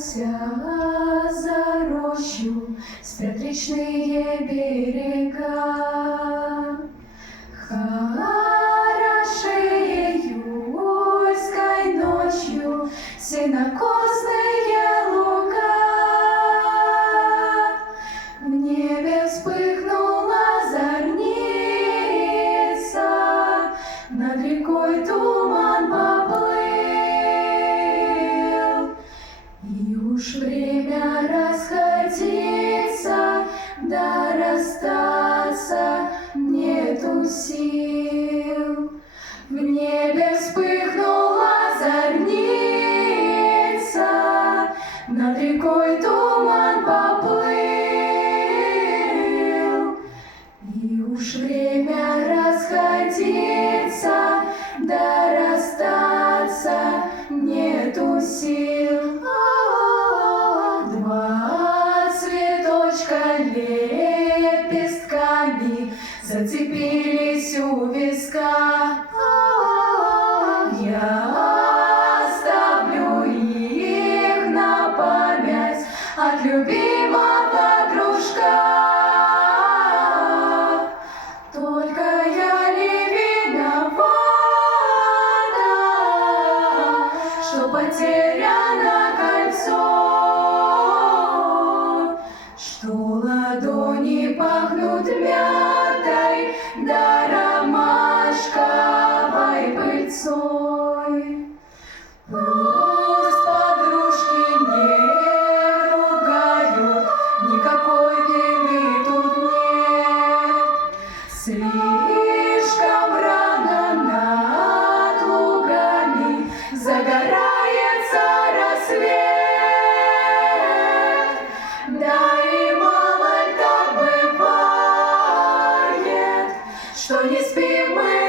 за рощу, спят речные берега. Хорошею июльской ночью сенокосные луга. В небе вспыхнула зорница, над рекой туман поплыл, и уж время расходиться, да расстаться нету сил. В небе вспыхнула зорница, над рекой туман поплыл, и уж время расходиться, да расстаться нету сил. Два цветочка лепестками зацепились у виска. Я оставлю их на память от любимого дружка. Только я не виновата, что потеряно кольцо, что ладони пахнут мятой да ромашковой пыльцой. Пусть подружки не ругают, никакой вины тут нет. Слишком рано над лугами загорается рассвет. Да и мало так бывает, что не спим мы